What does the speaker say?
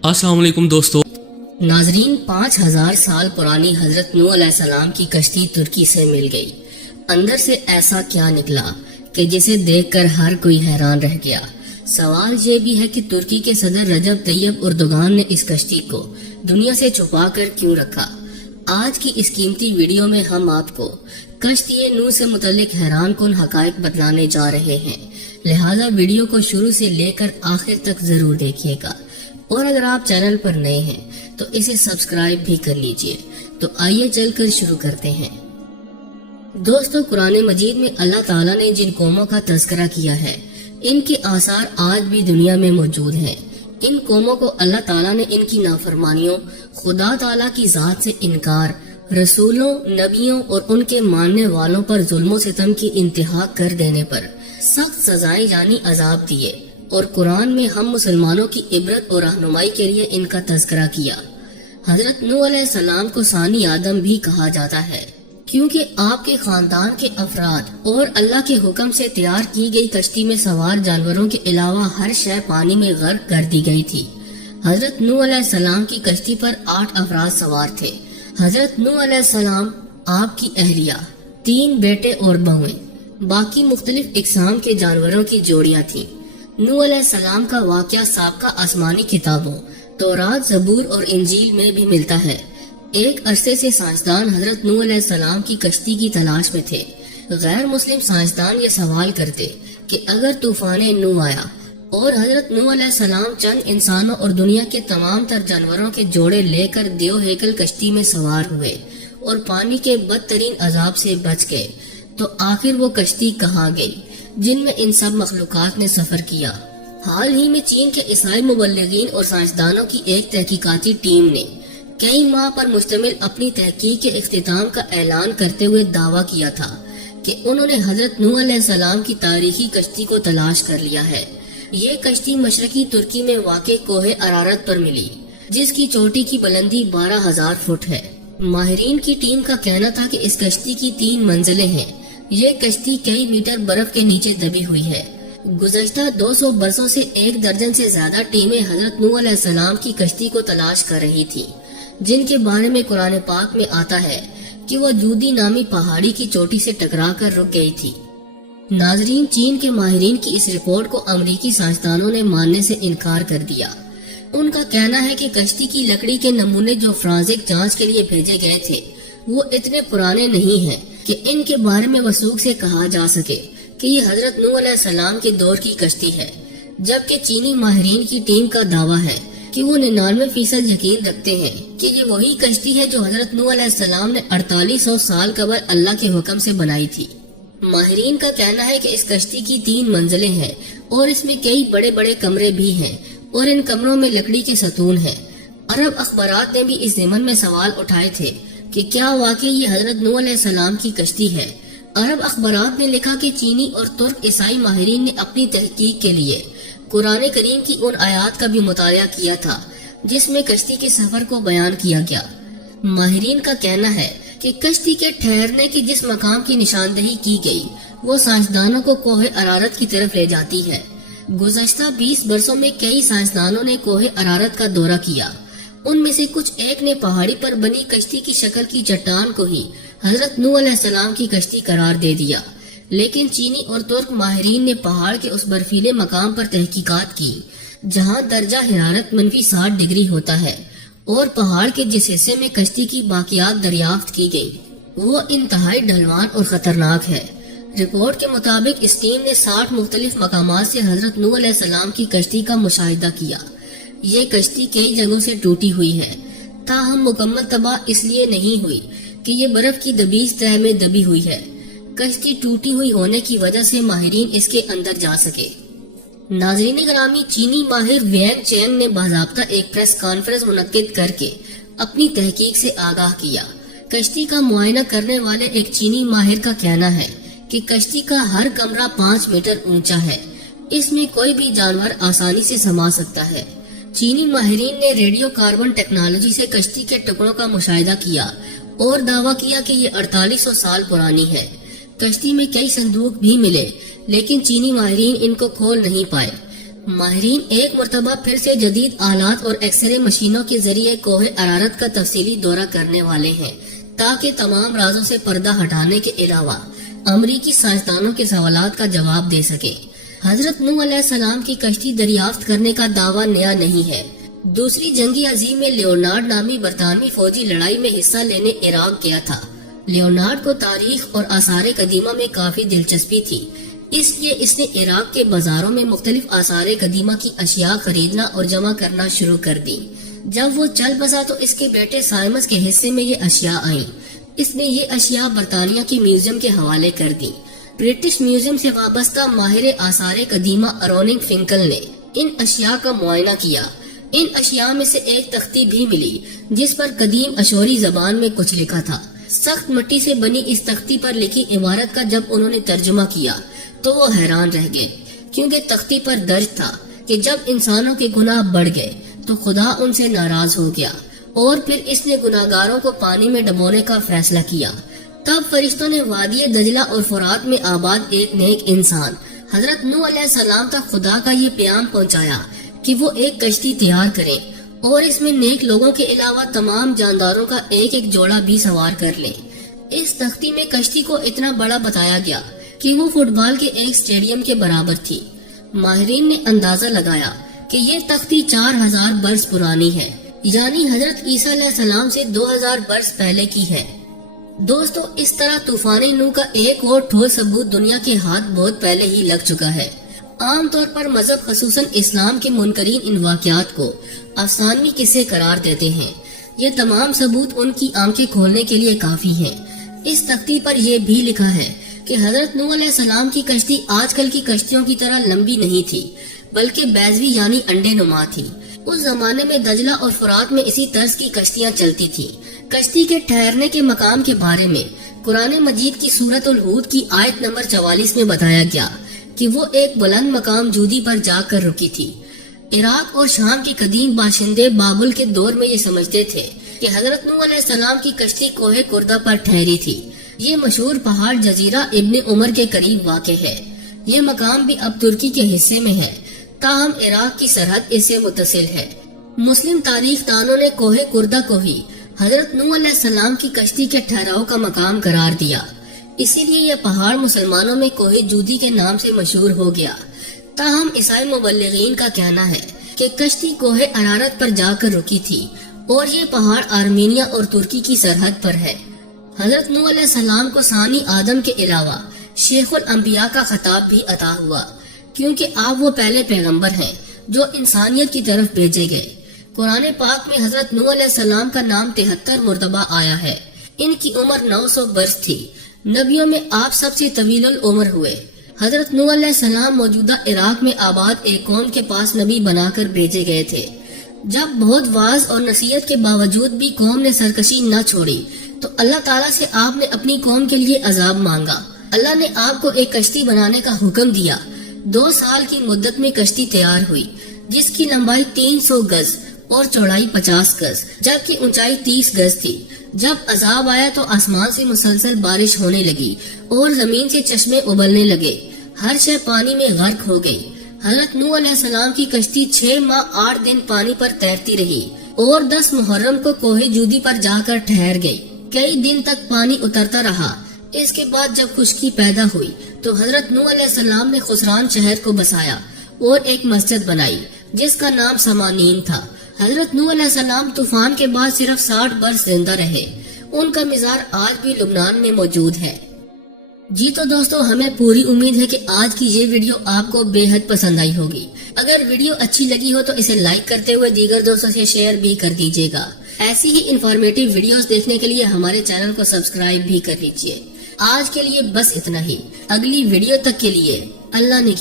अस्सलाम वालेकुम दोस्तों। नाजरीन, 5000 साल पुरानी हजरत नूह अलैहिस्सलाम की कश्ती तुर्की से मिल गई। अंदर से ऐसा क्या निकला कि जिसे देखकर हर कोई हैरान रह गया। सवाल ये भी है कि तुर्की के सदर रजब तैयब उर्दुगान ने इस कश्ती को दुनिया से छुपा कर क्यों रखा। आज की इस कीमती वीडियो में हम आपको कश्ती नूह से मुतल्लिक हैरान कुन हकायक बतलाने जा रहे हैं, लिहाजा वीडियो को शुरू से लेकर आखिर तक जरूर देखिएगा। और अगर आप चैनल पर नए हैं तो इसे सब्सक्राइब भी कर लीजिए। तो आइए चलकर शुरू करते हैं। दोस्तों, कुरान मजीद में अल्लाह ताला ने जिन कौमों का तज़किरा किया है, इनके आसार आज भी दुनिया में मौजूद हैं। इन कौमों को अल्लाह ताला ने इनकी नाफरमानियों, खुदा ताला की जात से इनकार, रसूलों, नबियों और उनके मानने वालों पर जुल्म सितम की इंतहा कर देने पर सख्त सजाएं यानी अजाब दिए। और कुरान में हम मुसलमानों की इबरत और रहनुमाई के लिए इनका तज़किरा किया। हजरत नूह अलैहिस्सलाम को सानी आदम भी कहा जाता है, क्योंकि आपके खानदान के अफराद और अल्लाह के हुक्म से तैयार की गई कश्ती में सवार जानवरों के अलावा हर शय पानी में गर्क कर दी गई थी। हजरत नूह अलैहिस्सलाम की कश्ती पर 8 अफराद सवार थे। हजरत नूह अलैहिस्सलाम, आपकी अहलिया, 3 बेटे और बहुएं, बाकी मुख्तलिफ इकसाम के जानवरों की जोड़ियां थीं। नूह अलैहिस्सलाम का वाक़या साबका आसमानी किताबों तौरात, ज़बूर और इंजील में भी मिलता है। एक अरसे से साइंसदान हजरत नूह अलैहिस्सलाम की कश्ती की तलाश में थे। गैर मुस्लिम साइंसदान ये सवाल करते कि अगर तूफान नूह आया और हजरत नूह अलैहिस्सलाम चंद इंसानों और दुनिया के तमाम तर जानवरों के जोड़े लेकर देव हेकल कश्ती में सवार हुए और पानी के बदतरीन अजाब से बच गए, तो आखिर वो कश्ती कहाँ गई जिनमें इन सब मखलूकात ने सफर किया। हाल ही में चीन के ईसाई मुबल्लिगीन और साइंसदानों की एक तहकीकाती टीम ने कई माह पर मुश्तमिल अपनी तहकीक के इख्तिताम का ऐलान करते हुए दावा किया था कि उन्होंने हजरत नूह अलैहिस्सलाम की तारीखी कश्ती को तलाश कर लिया है। ये कश्ती मशरकी तुर्की में वाक़े कोहे अरारत पर मिली, जिसकी चोटी की बुलंदी 12,000 फुट है। माहिरीन की टीम का कहना था कि इस कश्ती की 3 मंजिलें हैं। ये कश्ती कई मीटर बर्फ के नीचे दबी हुई है। गुज़श्ता 200 बरसों से 1 दर्जन से ज्यादा टीमें हजरत नूह अलैहिस्सलाम की कश्ती को तलाश कर रही थी, जिनके बारे में कुरान पाक में आता है कि वह जूदी नामी पहाड़ी की चोटी से टकरा कर रुक गई थी। नाजरीन, चीन के माहिरीन की इस रिपोर्ट को अमरीकी साइंसदानों ने मानने से इनकार कर दिया। उनका कहना है कि कश्ती की लकड़ी के नमूने जो फ्रांसिक जांच के लिए भेजे गए थे, वो इतने पुराने नहीं हैं कि इनके बारे में वसूख से कहा जा सके कि ये हजरत नूह अलैहिस्सलाम के दौर की कश्ती है। जबकि चीनी माहिरीन की टीम का दावा है कि वो 99% यकीन रखते हैं कि ये वही कश्ती है जो हजरत नूह अलैहिस्सलाम ने 4800 साल कबल अल्लाह के हुक्म से बनाई थी। माहिरीन का कहना है कि इस कश्ती की 3 मंजिलें हैं और इसमें कई बड़े बड़े कमरे भी हैं और इन कमरों में लकड़ी के सतून हैं। अरब अखबारात ने भी इस ज़िमन में सवाल उठाए थे कि क्या वाकई ये हजरत नूह अलैहिस्सलाम की कश्ती है। अरब अखबारात ने लिखा कि चीनी और तुर्क ईसाई माहिरीन ने अपनी तहकीक के लिए कुरान करीम की उन आयात का भी मुताला किया था जिसमें कश्ती के सफर को बयान किया गया। माहिरीन का कहना है कि कश्ती के ठहरने की जिस मकाम की निशानदही की गई, वो साइंसदानों को कोहे अरारत की तरफ ले जाती है। गुज़श्ता 20 बरसों में कई साइंसदानों ने कोहे अरारत का दौरा किया। उनमें से कुछ एक ने पहाड़ी पर बनी कश्ती की शक्ल की चट्टान को ही हजरत नूह अलैहिस्सलाम की कश्ती करार दे दिया। लेकिन चीनी और तुर्क माहिरीन ने पहाड़ के उस बर्फीले मकाम पर तहकीकात की जहां दर्जा हरारत -60 डिग्री होता है और पहाड़ के जिस हिस्से में कश्ती की बाकियात दरियाफ्त की गई, वो इंतहाई ढलवान और खतरनाक है। रिपोर्ट के मुताबिक इस टीम ने 60 मुख्तलिफ मकामात से हजरत नूह अलैहिस्सलाम की कश्ती का मुशाहिदा किया। ये कश्ती कई जगहों से टूटी हुई है, ताहम मुकम्मल तबाह इसलिए नहीं हुई कि ये बर्फ की दबीज तह में दबी हुई है। कश्ती टूटी हुई होने की वजह से माहिरीन इसके अंदर जा सके। नाज़रीन ग्रामी, चीनी माहिर वेंग चेंग ने बाज़ाब्ता एक प्रेस कॉन्फ्रेंस मुनक्किद करके अपनी तहकीक से आगाह किया। कश्ती का मुआयना करने वाले एक चीनी माहिर का कहना है कि कश्ती का हर कमरा 5 मीटर ऊंचा है। इसमें कोई भी जानवर आसानी से समा सकता है। चीनी माहिरीन ने रेडियो कार्बन टेक्नोलॉजी से कश्ती के टुकड़ों का मुशाहिदा किया और दावा किया कि ये 4800 साल पुरानी है। कश्ती में कई संदूक भी मिले, लेकिन चीनी माहिरीन इनको खोल नहीं पाए। ماہرین ایک مرتبہ پھر سے جدید آلات اور ایکس رے مشینوں کے ذریعے کوہ ارارات کا تفصیلی دورہ کرنے والے ہیں تاکہ تمام رازوں سے پردہ ہٹانے کے علاوہ امریکی سائنسدانوں کے سوالات کا جواب دے سکے۔ حضرت نوح علیہ السلام کی کشتی دریافت کرنے کا دعویٰ نیا نہیں ہے۔ دوسری جنگ عظیم میں لیونارڈ نامی برطانوی فوجی لڑائی میں حصہ لینے عراق گیا تھا۔ لیونارڈ کو تاریخ اور آثار قدیمہ میں کافی دلچسپی تھی، اس لیے اس نے عراق کے بازاروں میں مختلف آثار قدیمہ کی اشیاء خریدنا اور جمع کرنا شروع کر دی۔ جب وہ چل بسا تو اس کے بیٹے سائمس کے حصے میں یہ اشیاء آئیں۔ اس نے یہ اشیاء برطانیہ کی میوزیم کے حوالے کر دی۔ برٹش میوزیم سے وابستہ ماہر آثار قدیمہ اروننگ فنکل نے ان اشیاء کا معائنہ کیا۔ ان اشیاء میں سے ایک تختی بھی ملی جس پر قدیم اشوری زبان میں کچھ لکھا تھا۔ سخت مٹی سے بنی اس تختی پر لکھی عبارت کا جب انہوں نے ترجمہ کیا تو وہ حیران رہ گئے، کیونکہ تختی پر درج تھا کہ جب انسانوں کے گناہ بڑھ گئے تو خدا ان سے ناراض ہو گیا اور پھر اس نے گناہگاروں کو پانی میں ڈبونے کا فیصلہ کیا۔ تب فرشتوں نے وادی دجلہ اور فرات میں آباد ایک نیک انسان حضرت نوح علیہ السلام تک خدا کا یہ پیام پہنچایا کہ وہ ایک کشتی تیار کریں اور اس میں نیک لوگوں کے علاوہ تمام جانداروں کا ایک ایک جوڑا بھی سوار کر لیں۔ اس تختی میں کشتی کو اتنا بڑا بتایا گیا کہ وہ فٹ بال کے ایک اسٹیڈیم کے برابر تھی۔ ماہرین نے اندازہ لگایا کہ یہ تختی 4000 برس پرانی ہے، یعنی حضرت عیسیٰ علیہ السلام سے 2000 برس پہلے کی ہے۔ دوستو، اس طرح طوفان نوح کا ایک اور ٹھوس ثبوت دنیا کے ہاتھ بہت پہلے ہی لگ چکا ہے۔ عام طور پر مذہب خصوصاً اسلام کے منکرین ان واقعات کو افسانوی قصے قرار دیتے ہیں۔ یہ تمام ثبوت ان کی آنکھیں کھولنے کے لیے کافی ہیں۔ اس تختی پر یہ بھی لکھا ہے کہ حضرت نوح علیہ السلام کی کشتی آج کل کی کشتیوں کی طرح لمبی نہیں تھی، بلکہ بیضوی یعنی انڈے نما تھی۔ اس زمانے میں دجلہ اور فرات میں اسی طرز کی کشتیاں چلتی تھی۔ کشتی کے ٹھہرنے کے مقام کے بارے میں قرآن مجید کی سورۃ الہود کی آیت نمبر 44 میں بتایا گیا کہ وہ ایک بلند مقام جودی پر جا کر رکی تھی۔ عراق اور شام کے قدیم باشندے بابل کے دور میں یہ سمجھتے تھے کہ حضرت نوح علیہ السلام کی کشتی کوہ کردہ پر ٹھہری تھی۔ یہ مشہور پہاڑ جزیرہ ابن عمر کے قریب واقع ہے۔ یہ مقام بھی اب ترکی کے حصے میں ہے، تاہم عراق کی سرحد اس سے متصل ہے۔ مسلم تاریخ دانوں نے کوہ کردہ کو ہی حضرت نوح علیہ السلام کی کشتی کے ٹھہراؤ کا مقام قرار دیا، اسی لیے یہ پہاڑ مسلمانوں میں کوہ جودی کے نام سے مشہور ہو گیا۔ تاہم عیسائی مبلغین کا کہنا ہے کہ کشتی کوہ ارارات پر جا کر رکی تھی اور یہ پہاڑ آرمینیا اور ترکی کی سرحد پر ہے۔ حضرت نوح علیہ السلام کو ثانی آدم کے علاوہ شیخ الانبیاء کا خطاب بھی عطا ہوا، کیونکہ آپ وہ پہلے پیغمبر ہیں جو انسانیت کی طرف بھیجے گئے۔ قرآن پاک میں حضرت نوح علیہ السلام کا نام 73 مرتبہ آیا ہے۔ ان کی عمر 900 برس تھی۔ نبیوں میں آپ سب سے طویل العمر ہوئے۔ حضرت نوح علیہ السلام موجودہ عراق میں آباد ایک قوم کے پاس نبی بنا کر بھیجے گئے تھے۔ جب بہت واعظ اور نصیحت کے باوجود بھی قوم نے سرکشی نہ چھوڑی تو اللہ تعالیٰ سے آپ نے اپنی قوم کے لیے عذاب مانگا۔ اللہ نے آپ کو ایک کشتی بنانے کا حکم دیا۔ 2 سال کی مدت میں کشتی تیار ہوئی، جس کی لمبائی 300 گز اور چوڑائی 50 گز جبکہ اونچائی 30 گز تھی۔ جب عذاب آیا تو آسمان سے مسلسل بارش ہونے لگی اور زمین سے چشمے ابلنے لگے، ہر شے پانی میں غرق ہو گئی۔ حضرت نوح علیہ السلام کی کشتی 6 ماہ 8 دن پانی پر تیرتی رہی اور 10 محرم کو کوہ جودی پر جا کر ٹھہر گئی۔ کئی دن تک پانی اترتا رہا۔ اس کے بعد جب خشکی پیدا ہوئی تو حضرت نوح علیہ السلام نے خسران شہر کو بسایا اور ایک مسجد بنائی جس کا نام سمانین تھا۔ حضرت نوح علیہ السلام طوفان کے بعد صرف 60 برس زندہ رہے۔ ان کا مزار آج بھی لبنان میں موجود ہے۔ جی تو دوستو، ہمیں پوری امید ہے کہ آج کی یہ ویڈیو آپ کو بے حد پسند آئی ہوگی۔ اگر ویڈیو اچھی لگی ہو تو اسے لائک کرتے ہوئے دیگر دوستوں سے شیئر بھی کر دیجیے گا۔ ایسی ہی انفارمیٹیو ویڈیوز دیکھنے کے لیے ہمارے چینل کو سبسکرائب بھی کر لیجیے۔ آج کے لیے بس اتنا ہی۔ اگلی ویڈیو تک کے لیے اللہ نے